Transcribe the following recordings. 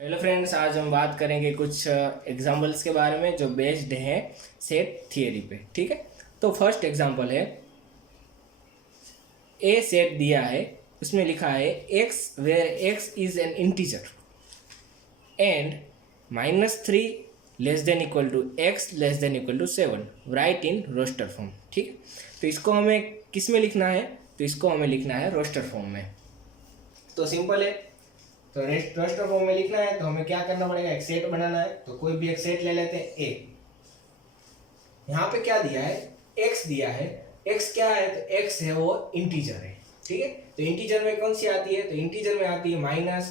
Hello friends, आज हम बात करेंगे कुछ एग्जाम्पल्स के बारे में जो बेस्ड हैं सेट थियरी पे। ठीक है, तो फर्स्ट एग्जाम्पल है, ए सेट दिया है, उसमें लिखा है X where X is an integer and -3 less than equal to X less than equal to 7, right in roster form. ठीक है, तो इसको हमें किस में लिखना है? तो इसको हमें लिखना है रोस्टर फॉर्म में। तो सिंपल है, तो रोस्टर फॉर्म में लिखना है तो हमें क्या करना पड़ेगा, एक सेट बनाना है। तो कोई भी एक सेट ले लेते हैं ए। यहाँ पे क्या दिया है, एक्स दिया है। एक्स क्या है? तो एक्स है वो इंटीजर है। ठीक है, तो इंटीजर में कौन सी आती है? तो इंटीजर में आती है माइनस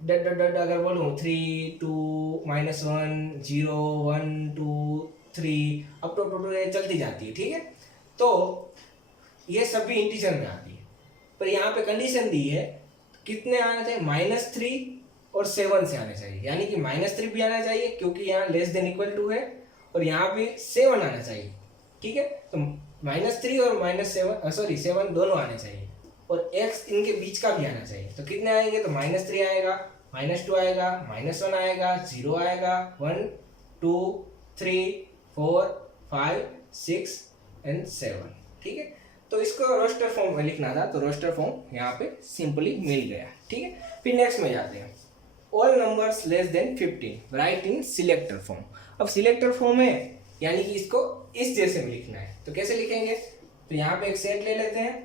डट डट डट, अगर बोलूँ 3 2 -1 0 1 2 3 अप टू चलती जाती है। ठीक है, तो ये सभी इंटीजर में आती है। पर यहाँ पे कंडीशन दी है, कितने आने चाहिए? -3 और 7 से आने चाहिए, यानी कि -3 भी आना चाहिए क्योंकि यहाँ लेस देन इक्वल टू है, और यहाँ भी 7 आना चाहिए। ठीक है, तो -3 और -7 दोनों आने चाहिए, और x इनके बीच का भी आना चाहिए। तो कितने आएंगे? तो -3 आएगा, -2 आएगा, -1 आएगा, 0 आएगा, 1 2 3 4 5 6 एंड 7। ठीक है, तो इसको रोस्टर फॉर्म में लिखना था, तो रोस्टर फॉर्म यहाँ पे सिंपली मिल गया। ठीक है, फिर नेक्स्ट में जाते हैं, all numbers less than 15 right in selector form. अब सिलेक्टर फॉर्म है, यानी कि इसको इस जैसे में लिखना है। तो कैसे लिखेंगे? तो यहाँ पे एक सेट ले लेते हैं,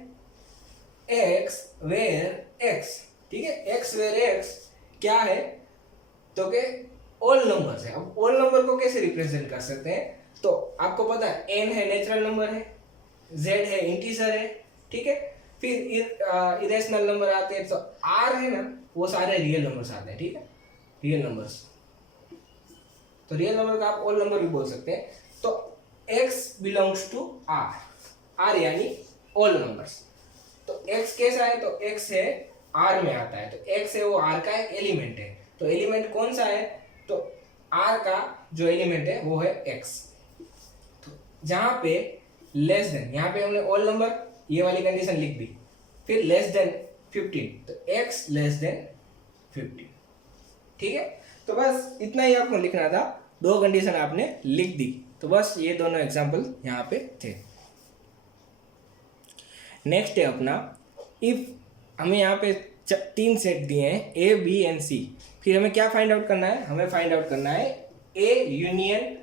x वेयर x। ठीक है, x वेयर x क्या है? तो के ऑल नंबर्स है। अब ऑल नंबर को कैसे रिप्रेजेंट कर सकते हैं? तो आपको पता है n है नेचुरल नंबर है, z है इंटीजर है। ठीक है, फिर इरेशनल नंबर आते हैं, तो r है ना, वो सारे रियल नंबर्स आते हैं। ठीक है, रियल नंबर्स, तो रियल नंबर का आप ऑल नंबर भी बोल सकते हैं। तो x बिलोंग्स टू r यानी ऑल नंबर्स। तो x कैसा है? तो x है r में आता है, तो x है वो r का एक एलिमेंट है। तो एलिमेंट कौन सा है? तो r का जो एलिमेंट है वो है x। तो जहां पे लेस देन, यहाँ पे हमने ऑल नंबर ये वाली कंडीशन लिख दी, फिर लेस देन 15, तो x लेस देन 15। ठीक है, तो बस इतना ही आपको लिखना था, दो कंडीशन आपने लिख दी। तो बस ये दोनों एग्जांपल यहाँ पे थे। नेक्स्ट है अपना, इफ हमें यहाँ पे 3 सेट दिए हैं ए बी एंड सी, फिर हमें क्या फाइंड आउट करना है? हमें फाइंड आउट करना है ए यूनियन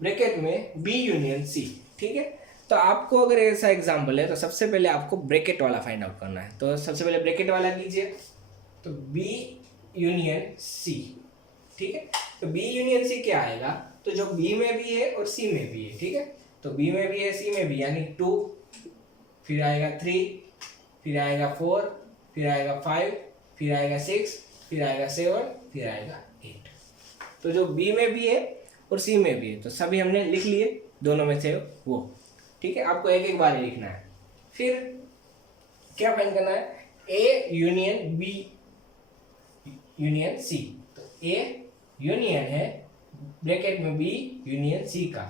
ब्रैकेट में बी यूनियन सी। ठीक है, तो आपको अगर ऐसा एग्जांपल है तो सबसे पहले आपको ब्रैकेट वाला फाइंड आउट करना है। तो सबसे पहले ब्रैकेट वाला कीजिए, तो बी यूनियन सी। ठीक है, तो बी यूनियन सी क्या आएगा? तो जो बी में भी है और सी में भी है। ठीक है, तो बी में भी है सी में भी, यानी 2, फिर आएगा 3, फिर आएगा 4, फिर आएगा 5, फिर आएगा 6, फिर आएगा 7, फिर आएगा 8। तो जो बी में भी है और सी में भी है, तो सभी हमने लिख लिए, दोनों में थे वो। ठीक है, आपको एक एक बार ही लिखना है। फिर क्या फाइंड करना है? A union B union C. तो ए यूनियन है ब्रैकेट में बी यूनियन सी का,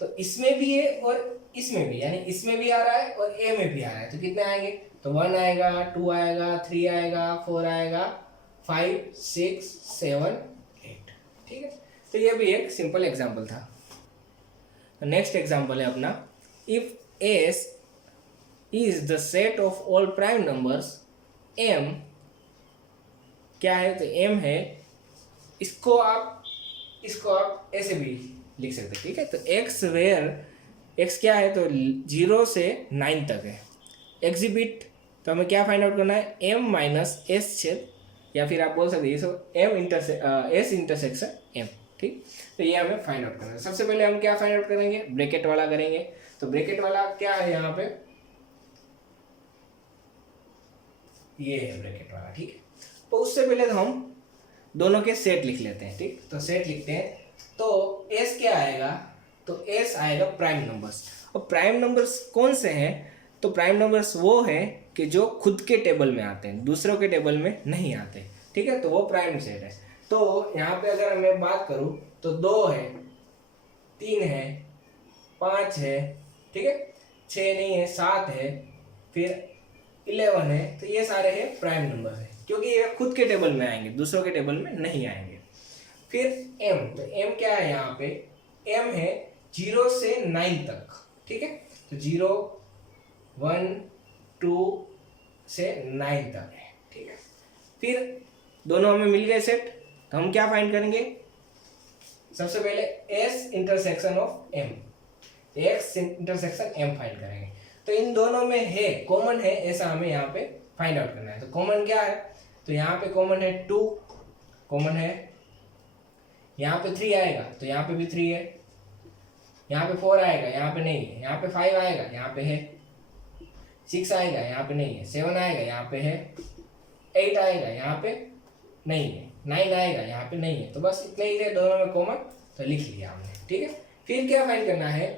तो इसमें भी है और इसमें भी, यानी इसमें भी आ रहा है और ए में भी आ रहा है। तो कितने आएंगे? तो 1 आएगा, 2 आएगा, 3 आएगा, 4 आएगा, 5 6 7 8। ठीक है, तो ये भी एक सिंपल एग्जांपल था। नेक्स्ट एग्जांपल है अपना, if S is the set of all prime numbers M. क्या है? तो एम है, इसको आप ऐसे भी लिख सकते हैं। ठीक है, तो एक्स वेयर एक्स क्या है? तो 0 से 9 तक है। एग्जिबिट, तो हमें क्या फाइंड आउट करना है? एम माइनस एस छेद, या फिर आप बोल सकते हैं इसको एस इंटरसेक्शन एम। ठीक, तो ये हमें फाइंड आउट करना है। सबसे पहले हम क्या फाइंड आउट करेंगे? ब्रैकेट वाला करेंगे। तो ब्रैकेट वाला क्या है? यहाँ पे ये है ब्रैकेट वाला। ठीक है, तो उससे पहले तो हम दोनों के सेट लिख लेते हैं। ठीक, तो सेट लिखते हैं, तो एस क्या आएगा? तो एस आएगा प्राइम नंबर्स। और प्राइम नंबर्स कौन से हैं? तो प्राइम नंबर्स वो हैं कि जो खुद के टेबल में आते हैं, दूसरों के टेबल में नहीं आते। ठीक है, तो वो प्राइम सेट है। तो यहाँ पे अगर मैं बात करूँ तो 2 है, 3 है, 5 है, ठीक है, 6 नहीं है, 7 है, फिर 11 है। तो ये सारे हैं प्राइम नंबर है। क्योंकि ये खुद के टेबल में आएंगे, दूसरों के टेबल में नहीं आएंगे। फिर m, तो m क्या है यहाँ पे, m है 0 से 9 तक, ठीक है। तो 0 1 2 से 9 तक है, ठीक है। फिर दोनों हमें मिल गए सेट, तो हम क्या फाइंड करेंगे, सबसे पहले s intersection of m, x intersection m find करेंगे। तो इन दोनों में है, कॉमन है, ऐसा हमें यहाँ पे फाइंड आउट करना है। तो कॉमन क्या है, तो यहाँ पे कॉमन है 2, कॉमन है, यहाँ पे 3 आएगा तो यहाँ पे भी 3 है, यहाँ पे 4 आएगा, यहाँ पे नहीं है, यहाँ पे 5 आएगा, यहाँ पे है, 6 आएगा, यहाँ पे नहीं है, 7 आएगा, यहाँ पे है, 8 आएगा, यहाँ पे नहीं है, 9 आएगा, यहाँ पे नहीं है। तो बस इतने ही थे दोनों में कॉमन, तो लिख लिया हमने, ठीक है। फिर क्या फाइंड करना है,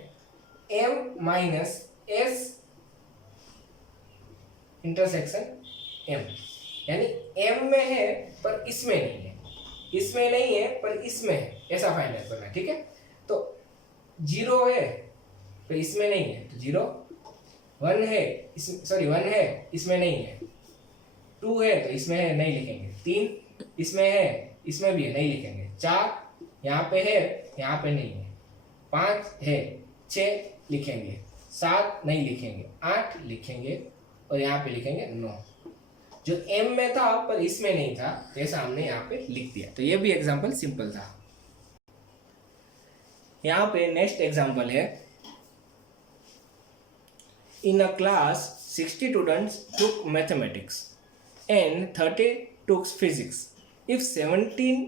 m minus s intersection m, यानी m में है पर इसमें नहीं है, इसमें नहीं है पर इसमें है, ऐसा फाइंड आउट करना है, ठीक है। तो 0 है तो इसमें नहीं है, तो 0, 1 है, 1 है, इसमें नहीं है, 2 है तो इसमें है, नहीं लिखेंगे, 3 इसमें है, इसमें भी है, नहीं लिखेंगे, 4 यहाँ पे है, यहाँ पे नहीं है, 5 है, 6 लिखेंगे, 7 नहीं लिखेंगे, 8 लिखेंगे, और यहाँ पे लिखेंगे 9। जो m में था पर इसमें नहीं था, जैसा हमने यहाँ पे लिख दिया। तो ये भी एग्जाम्पल सिंपल था। यहाँ पे नेक्स्ट एग्जाम्पल है, in a class 60 students took mathematics and 30 took physics. If 17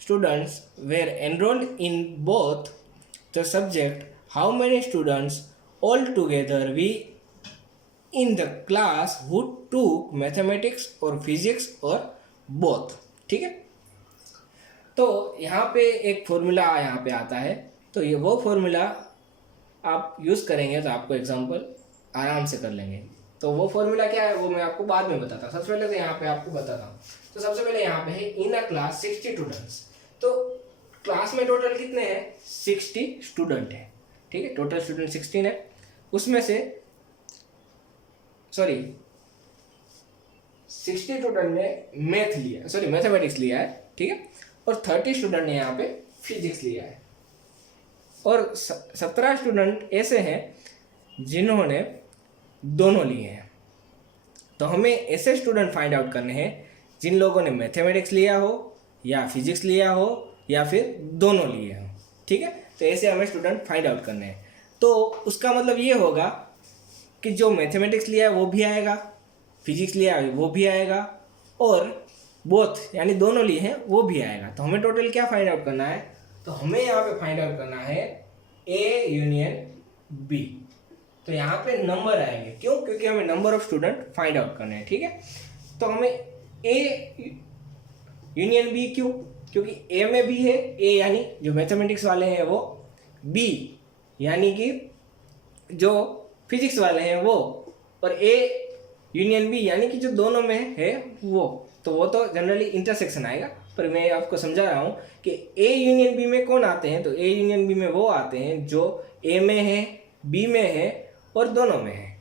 students were enrolled in both the subject, how many students altogether we in the class who took mathematics or physics or both, ठीक है। तो यहाँ पे एक formula यहाँ पे आता है, तो ये वो फॉर्मूला आप यूज़ करेंगे तो आपको एग्जाम्पल आराम से कर लेंगे। तो वो फॉर्मूला क्या है वो मैं आपको बाद में बताता हूँ, सबसे पहले तो यहाँ पे आपको बताता हूँ। तो सबसे पहले यहाँ पे है इन अ क्लास 60 स्टूडेंट्स, तो क्लास में टोटल कितने हैं, 60 स्टूडेंट है, ठीक है। टोटल स्टूडेंट 16 है, उसमें से 60 स्टूडेंट ने मैथमेटिक्स लिया है, ठीक है, और 30 स्टूडेंट ने यहाँ पे फिजिक्स लिया है, और 17 स्टूडेंट ऐसे हैं जिन्होंने दोनों लिए हैं। तो हमें ऐसे स्टूडेंट फाइंड आउट करने हैं जिन लोगों ने मैथमेटिक्स लिया हो या फिजिक्स लिया हो या फिर दोनों लिए हो, ठीक है। तो ऐसे हमें स्टूडेंट फाइंड आउट करने हैं। तो उसका मतलब ये होगा कि जो मैथमेटिक्स लिया है वो भी आएगा, फिजिक्स लिया है वो भी आएगा, और बोथ यानी दोनों लिए हैं वो भी आएगा। तो हमें टोटल क्या फाइंड आउट करना है, तो हमें यहाँ पे फाइंड आउट करना है ए यूनियन बी। तो यहाँ पे नंबर आएंगे, क्यों, क्योंकि हमें number of student find out करने हैं, ठीक है। तो हमें ए यूनियन बी, क्यों, क्योंकि ए में भी है, ए यानी जो मैथमेटिक्स वाले हैं वो, बी यानी कि जो फिजिक्स वाले हैं वो, और ए यूनियन बी यानी कि जो दोनों में है वो। तो वो तो जनरली इंटरसेक्शन आएगा, पर मैं आपको समझा रहा हूँ कि ए यूनियन बी में कौन आते हैं। तो ए यूनियन बी में वो आते हैं जो ए में है, बी में है और दोनों में है,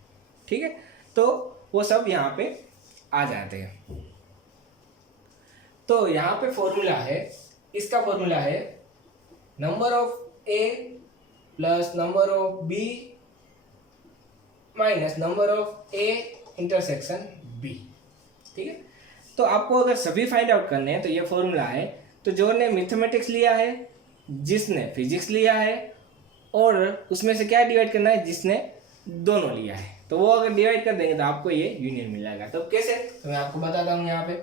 ठीक है। तो वो सब यहाँ पे आ जाते हैं। तो यहाँ पे फॉर्मूला है, इसका फॉर्मूला है number of A plus number of B minus number of A intersection B, ठीक है। तो आपको अगर सभी फाइंड आउट करने हैं तो ये फॉर्मूला है। तो जो ने मैथमेटिक्स लिया है, जिसने फिजिक्स लिया है, और उसमें से क्या डिवाइड करना है, जिसने दोनों लिया है। तो वो अगर डिवाइड कर देंगे तो आपको ये यूनियन मिल जाएगा। तो कैसे, तो मैं आपको बताता हूँ यहाँ पे।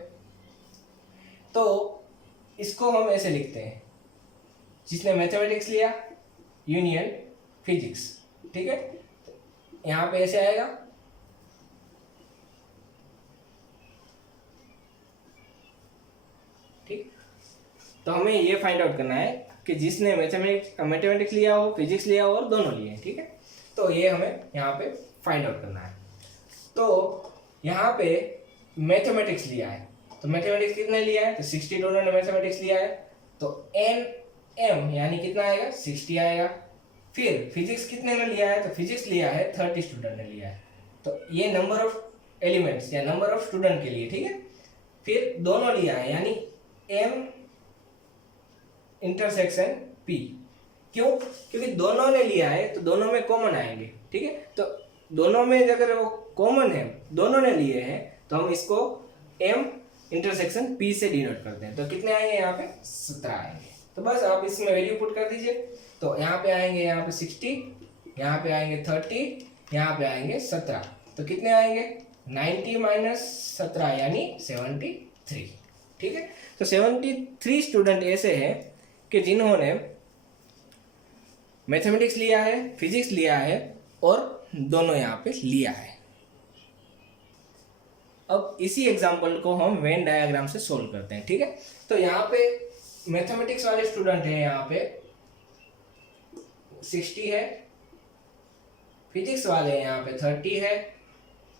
तो इसको हम ऐसे लिखते हैं, जिसने मैथमेटिक्स लिया यूनियन फिजिक्स, ठीक है। यहाँ पे ऐसे आएगा, ठीक। तो हमें ये फाइंड आउट करना है कि जिसने मैथमेटिक्स लिया हो, फिजिक्स लिया हो और दोनों लिए, ठीक है। तो ये हमें यहाँ पे फाइंड आउट करना है। तो यहाँ पे मैथमेटिक्स लिया है, तो मैथमेटिक्स कितने लिया है, तो 60 स्टूडेंट ने मैथमेटिक्स लिया है, तो एन एम यानी कितना आएगा, 60 आएगा। फिर फिजिक्स कितने ने लिया है, तो फिजिक्स लिया है 30 स्टूडेंट ने लिया है। तो ये नंबर ऑफ एलिमेंट्स या नंबर ऑफ स्टूडेंट के लिए, ठीक है। फिर दोनों लिया है यानी M इंटरसेक्शन P। क्यों? क्योंकि दोनों ने लिया है तो दोनों में कॉमन आएंगे, ठीक है। तो दोनों में अगर वो कॉमन है, दोनों ने लिए हैं, तो हम इसको M इंटरसेक्शन P से डिनोट करते हैं। तो कितने आएंगे यहाँ पे? 17 आएंगे। तो बस आप इसमें वैल्यू पुट कर दीजिए। तो यहाँ पे आएंगे, यहाँ पे 60, यहाँ पे आएंगे 30, यहाँ पे आएंगे 17। तो कितने आएंगे? 90 माइनस 17 यानी 73, ठीक है। तो 73 स्टूडेंट ऐसे हैं कि जिन्होंने मैथमेटिक्स लिया है, फिजिक्स लिया है और दोनों यहाँ पे लिया है। अब इसी एग्जांपल को हम वेन डायग्राम से सोल्व करते हैं, ठीक है। तो यहाँ पे मैथमेटिक्स वाले स्टूडेंट हैं, यहाँ पे 60 है, फिजिक्स वाले हैं यहाँ पे 30 है,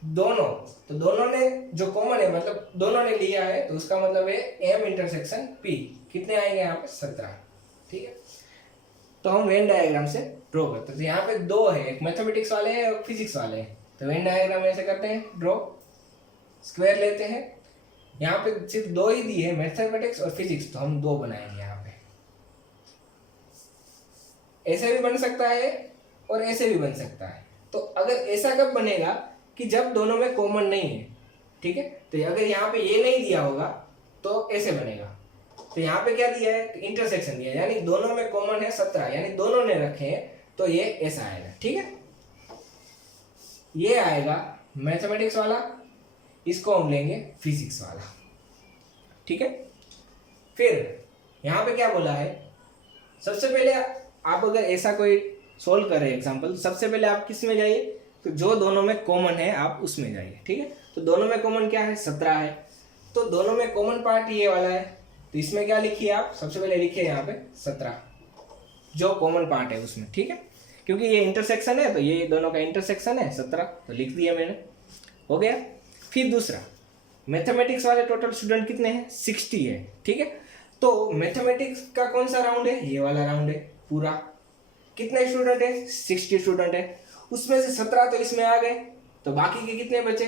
दोनों, तो दोनों ने जो कॉमन है मतलब दोनों ने लिया है, तो उसका मतलब है M इंटरसेक्शन P। कितने आएंगे यहाँ पे? 17, ठीक है। तो हम वेन डायग्राम से ड्रॉ करते हैं। तो यहाँ पे दो है, एक मैथमेटिक्स वाले हैं और फिजिक्स वाले हैं। तो वेन डायग्राम ऐसे करते हैं, ड्रॉ, स्क्वायर लेते हैं। यहाँ पे सिर्फ दो ही दिए हैं, मैथमेटिक्स और फिजिक्स, तो हम दो बनाएंगे यहाँ पे। ऐसे भी बन सकता है और ऐसे भी बन सकता है। तो अगर ऐसा कब बनेगा कि जब दोनों में कॉमन नहीं है, ठीक है। तो अगर यहाँ पे ये नहीं दिया होगा तो ऐसे बनेगा। तो यहाँ पे क्या दिया है? इंटरसेक्शन दिया है, यानी दोनों में कॉमन है 17, यानी दोनों ने रखे हैं, तो ये ऐसा आएगा, ठीक है। ये आएगा मैथमेटिक्स वाला, इसको हम लेंगे फिजिक्स वाला, ठीक है। फिर यहाँ पे क्या बोला है? सबसे पहले आप अगर ऐसा कोई सोल्व करें एग्जाम्पल, सबसे पहले आप किस में जाइए? तो जो दोनों में कॉमन है आप उसमें जाइए, ठीक है। तो दोनों में कॉमन क्या है? 17 है। तो दोनों में कॉमन पार्ट ये वाला है, तो इसमें क्या लिखिए आप? सबसे पहले लिखिए यहाँ पे 17, जो कॉमन पार्ट है उसमें, ठीक है। क्योंकि ये इंटरसेक्शन है, तो ये दोनों का इंटरसेक्शन है 17, तो लिख दिया मैंने, हो गया। फिर दूसरा, मैथमेटिक्स वाले टोटल स्टूडेंट कितने हैं? 60 है, ठीक है। तो मैथमेटिक्स का कौन सा राउंड है? ये वाला राउंड है पूरा। कितने स्टूडेंट है? 60 स्टूडेंट है। उसमें से 17 तो इसमें आ गए, तो बाकी के कितने बचे?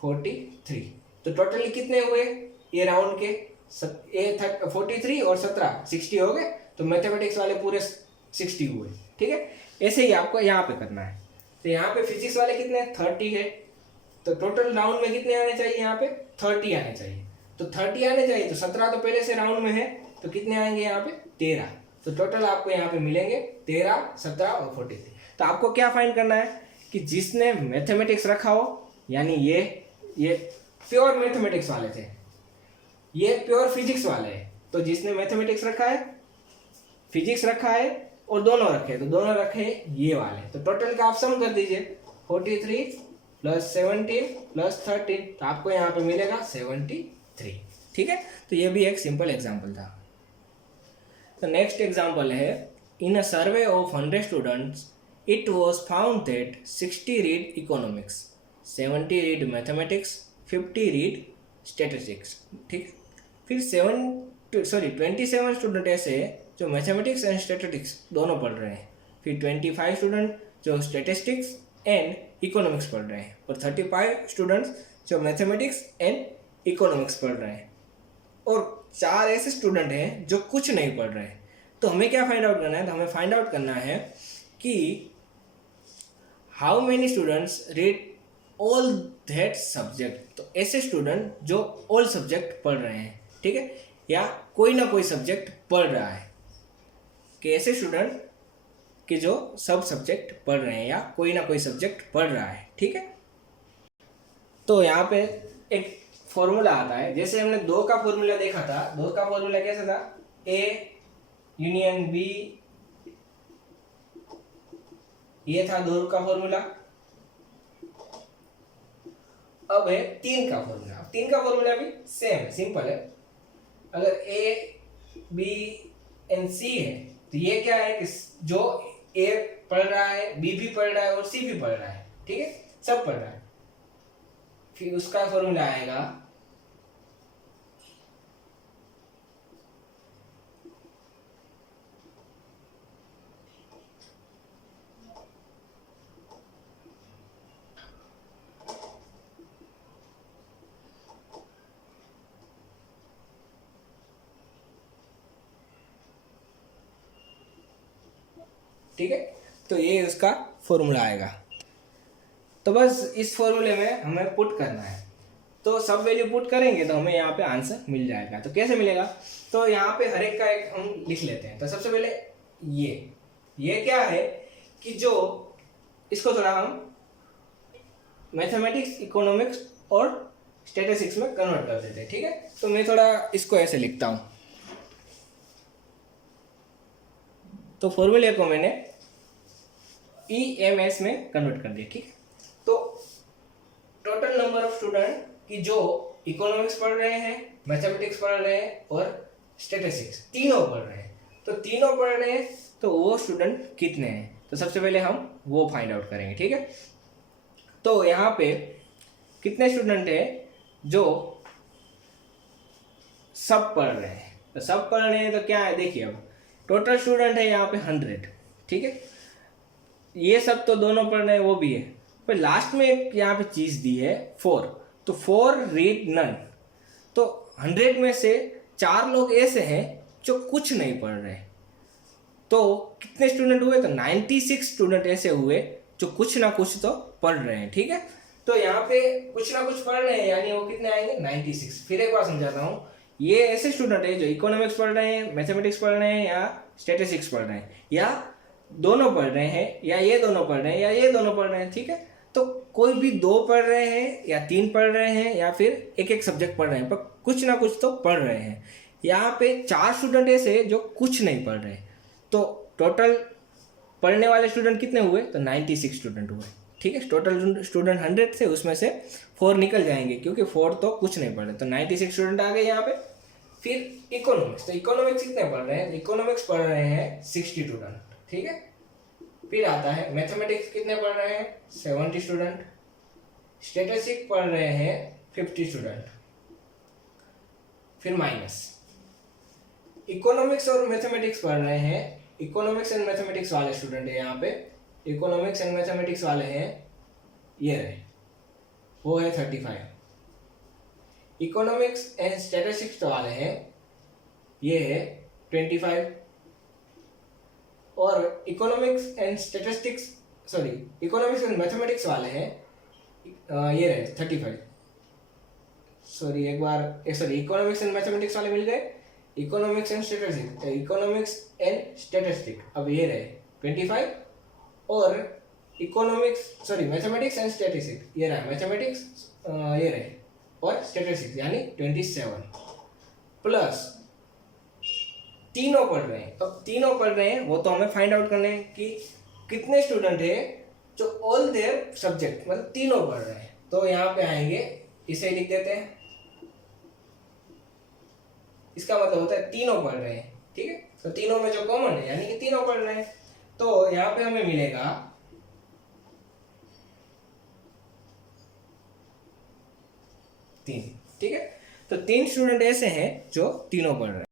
43। तो टोटली कितने हुए ये राउंड के? 43 और 17 60 हो गए। तो मैथमेटिक्स वाले पूरे 60 हुए, ठीक है। ऐसे ही आपको यहाँ पे करना है। तो यहाँ पे फिजिक्स वाले कितने? 30 है। तो टोटल राउंड में कितने आने चाहिए? यहाँ पे 30 आने चाहिए। तो 30 आने चाहिए, तो 17 तो पहले से राउंड में है, तो कितने आएंगे यहाँ पे? 13। तो टोटल आपको यहाँ पे मिलेंगे 13, 17 और 43। तो आपको क्या फाइंड करना है कि जिसने मैथमेटिक्स रखा हो, यानी ये प्योर मैथमेटिक्स वाले थे, ये प्योर फिजिक्स वाले हैं। तो जिसने मैथमेटिक्स रखा है, फिजिक्स रखा है और दोनों रखे, तो दोनों रखे ये वाले। तो टोटल का आप सम कर दीजिए, 43 प्लस 17 प्लस 13, तो आपको यहाँ पे मिलेगा 73, ठीक है। तो ये भी एक सिंपल एग्जाम्पल था। तो नेक्स्ट एग्जाम्पल है, in a survey of 100 students it was found that 60 read economics, 70 read mathematics, 50 read statistics, ठीक। फिर 27 स्टूडेंट ऐसे जो मैथमेटिक्स एंड स्टेटिस्टिक्स दोनों पढ़ रहे हैं। फिर 25 स्टूडेंट जो स्टेटिस्टिक्स एंड इकोनॉमिक्स पढ़ रहे हैं, और 35 स्टूडेंट्स जो मैथमेटिक्स एंड इकोनॉमिक्स पढ़ रहे हैं, और 4 ऐसे स्टूडेंट हैं जो कुछ नहीं पढ़ रहे हैं। तो हमें क्या फाइंड आउट करना है? तो हमें फाइंड आउट करना है कि how many students read all that subject. तो ऐसे स्टूडेंट जो ऑल सब्जेक्ट पढ़ रहे हैं, ठीक है, या कोई ना कोई सब्जेक्ट पढ़ रहा है, कि ऐसे स्टूडेंट कि जो सब सब्जेक्ट पढ़ रहे हैं या कोई ना कोई सब्जेक्ट पढ़ रहा है, ठीक है। तो यहाँ पे एक फॉर्मूला आता है, जैसे हमने 2 का फॉर्मूला देखा था। 2 का फॉर्मूला कैसा था? A यूनियन B, ये था 2 का फॉर्मूला। अब है 3 का फॉर्मूला। 3 का फॉर्मूला भी सेम है, सिंपल है। अगर A B एंड C है, तो ये क्या है कि जो A पढ़ रहा है, B भी पढ़ रहा है और C भी पढ़ रहा है, ठीक है, सब पढ़ रहा है। फिर उसका फॉर्मूला आएगा ठीक है। तो ये उसका फॉर्मूला आएगा। तो बस इस फॉर्मूले में हमें पुट करना है, तो सब वैल्यू पुट करेंगे तो हमें यहाँ पे आंसर मिल जाएगा। तो कैसे मिलेगा, तो यहाँ पे हर एक का एक हम लिख लेते हैं। तो सबसे पहले ये क्या है कि जो इसको थोड़ा हम मैथमेटिक्स, इकोनॉमिक्स और स्टैटिस्टिक्स में कन्वर्ट कर देते हैं, ठीक है। तो मैं थोड़ा इसको ऐसे लिखता हूँ। तो फॉर्मूले को मैंने EMS में कन्वर्ट कर दिया, ठीक है। तो टोटल नंबर ऑफ स्टूडेंट कि जो इकोनॉमिक्स पढ़ रहे हैं, मैथमेटिक्स पढ़ रहे हैं और स्टैटिस्टिक्स तीनों पढ़ रहे हैं, तो तीनों पढ़ रहे हैं तो वो स्टूडेंट कितने हैं, तो सबसे पहले हम वो फाइंड आउट करेंगे, ठीक है। तो यहाँ पे कितने स्टूडेंट हैं जो सब पढ़ रहे हैं, तो सब पढ़ रहे हैं तो क्या है, देखिए अब टोटल स्टूडेंट है यहाँ पे 100, ठीक है। ये सब तो दोनों पढ़ रहे हैं, वो भी है, पर लास्ट में एक यहाँ पे चीज़ दी है 4, तो 4 रीड नन। तो 100 में से 4 लोग ऐसे हैं जो कुछ नहीं पढ़ रहे, तो कितने स्टूडेंट हुए, तो 96 स्टूडेंट ऐसे हुए जो कुछ ना कुछ तो पढ़ रहे हैं, ठीक है। तो यहाँ पे कुछ ना कुछ पढ़ रहे हैं, यानी वो कितने आएंगे, 96। फिर एक बार समझाता हूँ, ये ऐसे स्टूडेंट है जो इकोनॉमिक्स पढ़ रहे हैं, मैथमेटिक्स पढ़ रहे हैं या स्टैटिस्टिक्स पढ़ रहे हैं, या दोनों पढ़ रहे हैं, या ये दोनों पढ़ रहे हैं, या ये दोनों पढ़ रहे हैं, ठीक है। तो कोई भी 2 पढ़ रहे हैं या 3 पढ़ रहे हैं या फिर एक सब्जेक्ट पढ़ रहे हैं, पर कुछ ना कुछ तो पढ़ रहे हैं। यहाँ पे 4 स्टूडेंट ऐसे जो कुछ नहीं पढ़ रहे, तो टोटल पढ़ने वाले स्टूडेंट कितने हुए, तो 96 स्टूडेंट हुए, ठीक है। टोटल स्टूडेंट 100 थे, उसमें से 4 निकल जाएंगे क्योंकि 4 तो कुछ नहीं पढ़ रहे, तो 96 स्टूडेंट आ गए यहाँ पे। फिर इकोनॉमिक्स, तो इकोनॉमिक्स कितने पढ़ रहे हैं, इकोनॉमिक्स पढ़ रहे हैं 60 स्टूडेंट, ठीक है। फिर आता है मैथमेटिक्स, कितने पढ़ रहे हैं 70 स्टूडेंट, स्टैटिस्टिक्स पढ़ रहे हैं 50 स्टूडेंट, फिर माइनस इकोनॉमिक्स और मैथमेटिक्स पढ़ रहे हैं, इकोनॉमिक्स एंड मैथमेटिक्स वाले स्टूडेंट है यहाँ पे, इकोनॉमिक्स एंड मैथमेटिक्स वाले हैं ये रहे, वो है 35। इकोनॉमिक्स एंड स्टैटिस्टिक्स वाले हैं ये है 25, और economics and statistics economics and mathematics वाले हैं ये रहे 35। इकोनॉमिक्स एंड मैथमेटिक्स वाले मिल गए, economics and statistics, economics and statistics अब ये रहे 25, और मैथमेटिक्स एंड स्टैटिस्टिक्स ये रहा, मैथमेटिक्स ये रहे और स्टैटिस्टिक्स यानी 27, प्लस तीनों पढ़ रहे हैं। अब तीनों पढ़ रहे हैं वो तो हमें फाइंड आउट करना है कि कितने स्टूडेंट है जो ऑल देयर सब्जेक्ट मतलब तीनों पढ़ रहे हैं। तो यहाँ पे आएंगे, इसे लिख देते हैं, इसका मतलब होता है तीनों पढ़ रहे हैं, ठीक है। तो तीनों में जो कॉमन है यानी कि तीनों पढ़ रहे हैं, तो यहाँ पे हमें मिलेगा 3, ठीक है। तो 3 स्टूडेंट ऐसे हैं जो तीनों पढ़ रहे हैं।